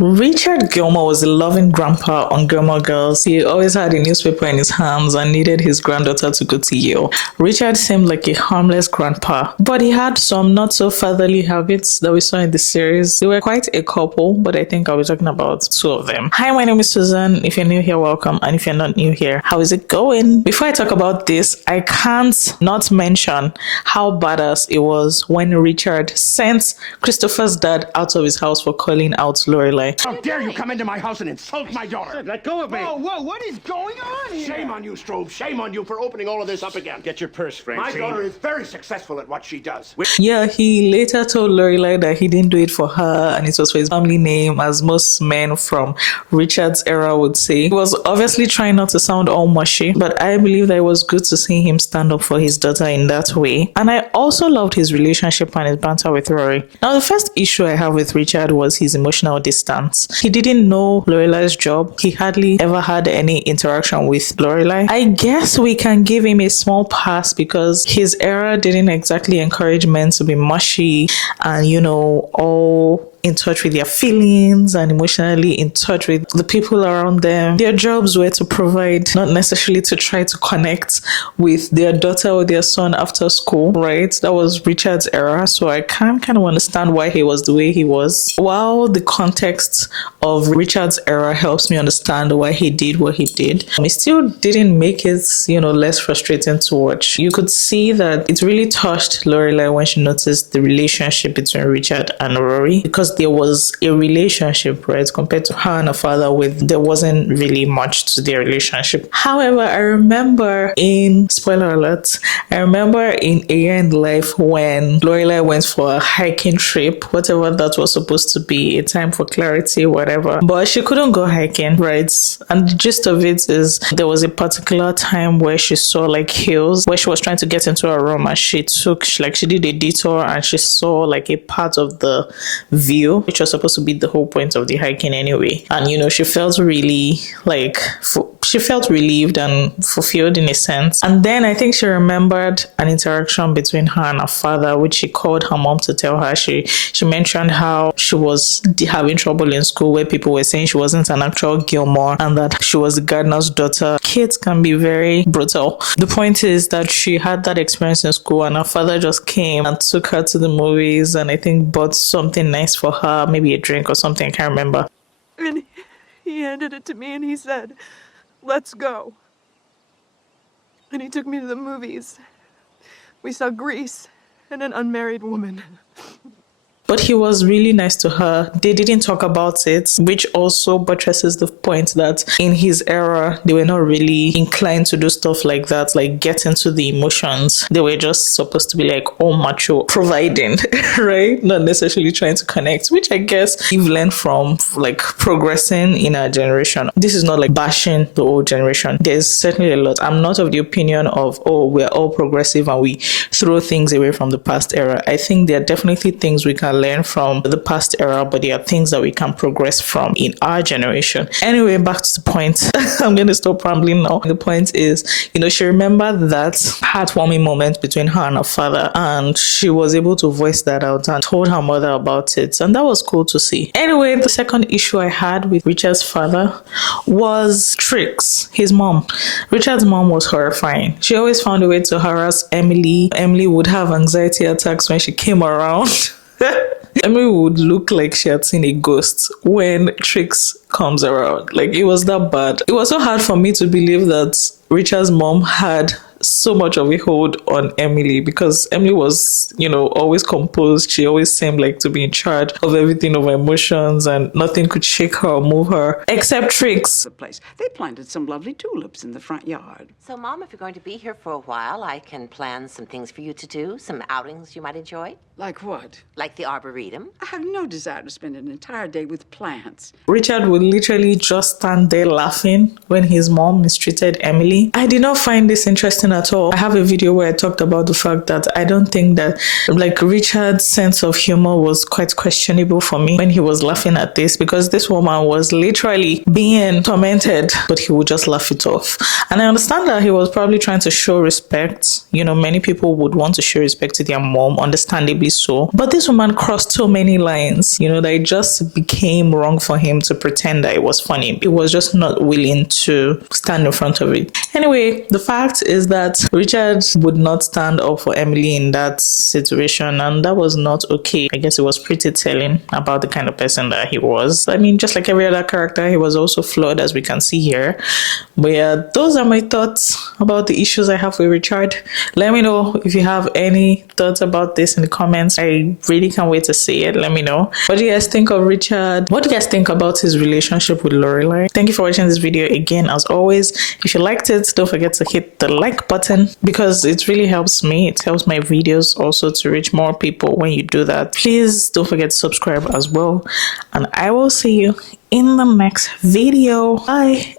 Richard Gilmore was a loving grandpa on Gilmore Girls. He always had a newspaper in his hands and needed his granddaughter to go to Yale. Richard seemed like a harmless grandpa, but he had some not so fatherly habits that we saw in the series. They were quite a couple, but I think I'll be talking about two of them. Hi, my name is Susan. If you're new here, welcome. And if you're not new here, how is it going? Before I talk about this, I can't not mention how badass it was when Richard sent Christopher's dad out of his house for calling out Lorelai. How dare you come into my house and insult my daughter? Let go of me! Whoa, what is going on here? Shame on you, Strobe. Shame on you for opening all of this up again. Get your purse, Francine. My daughter is very successful at what she does. Yeah, he later told Lorelai that he didn't do it for her and it was for his family name, as most men from Richard's era would say. He was obviously trying not to sound all mushy, but I believe that it was good to see him stand up for his daughter in that way. And I also loved his relationship and his banter with Rory. Now, the first issue I have with Richard was his emotional distance. He didn't know Lorelai's job. He hardly ever had any interaction with Lorelai. I guess we can give him a small pass because his era didn't exactly encourage men to be mushy and, all in touch with their feelings and emotionally in touch with the people around them. Their jobs were to provide, not necessarily to try to connect with their daughter or their son after school, right? That was Richard's era, so I can kind of understand why he was the way he was. While the context of Richard's era helps me understand why he did what he did, it still didn't make it, less frustrating to watch. You could see that it really touched Lorelai when she noticed the relationship between Richard and Rory, because there was a relationship, right, compared to her and her father, there wasn't really much to their relationship. However, I remember in A Year in Life when Lorelai went for a hiking trip, whatever that was supposed to be, a time for clarity, whatever, but she couldn't go hiking, right? And the gist of it is there was a particular time where she saw hills, where she was trying to get into a room, and she did a detour and she saw a part of the view, which was supposed to be the whole point of the hiking anyway. And she felt really she felt relieved and fulfilled in a sense. And then I think she remembered an interaction between her and her father, which she called her mom to tell her. She mentioned how she was having trouble in school, where people were saying she wasn't an actual Gilmore and that she was the gardener's daughter. Kids can be very brutal. The point is that she had that experience in school and her father just came and took her to the movies and I think bought something nice for her, maybe a drink or something, I can't remember. And he handed it to me and he said, "Let's go." And he took me to the movies. We saw Grease and an unmarried woman. But he was really nice to her. They didn't talk about it, which also buttresses the point that in his era, they were not really inclined to do stuff like that, get into the emotions. They were just supposed to be all macho, providing, right? Not necessarily trying to connect, which I guess we've learned from progressing in our generation. This is not bashing the old generation. There's certainly a lot. I'm not of the opinion of, we're all progressive and we throw things away from the past era. I think there are definitely things we can learn from the past era, but there are things that we can progress from in our generation. Anyway, back to the point. I'm going to stop rambling now. The point is, she remembered that heartwarming moment between her and her father, and she was able to voice that out and told her mother about it, and that was cool to see. Anyway, the second issue I had with Richard's father was Trix, his mom. Richard's mom was horrifying. She always found a way to harass Emily. Emily would have anxiety attacks when she came around. Emily would look like she had seen a ghost when Trix comes around. It was that bad. It was so hard for me to believe that Richard's mom had so much of a hold on Emily, because Emily was, always composed. She always seemed to be in charge of everything, of her emotions, and nothing could shake her or move her except Trix. The place. They planted some lovely tulips in the front yard. So, Mom, if you're going to be here for a while, I can plan some things for you to do, some outings you might enjoy. Like what? Like the Arboretum. I have no desire to spend an entire day with plants. Richard would literally just stand there laughing when his mom mistreated Emily. I did not find this interesting at all. I have a video where I talked about the fact that I don't think that Richard's sense of humor was quite questionable for me when he was laughing at this, because this woman was literally being tormented, but he would just laugh it off. And I understand that he was probably trying to show respect. Many people would want to show respect to their mom, understandably be so. But this woman crossed so many lines, you know, that it just became wrong for him to pretend that it was funny. It was just not willing to stand in front of it. Anyway, the fact is that Richard would not stand up for Emily in that situation, and that was not okay. I guess it was pretty telling about the kind of person that he was. I mean, just like every other character, he was also flawed, as we can see here. But yeah, those are my thoughts about the issues I have with Richard. Let me know if you have any thoughts about this in the comments. I really can't wait to see it. Let me know. What do you guys think of Richard? What do you guys think about his relationship with Lorelai? Thank you for watching this video again. As always, if you liked it, don't forget to hit the like button because it really helps me. It helps my videos also to reach more people when you do that. Please don't forget to subscribe as well. And I will see you in the next video. Bye.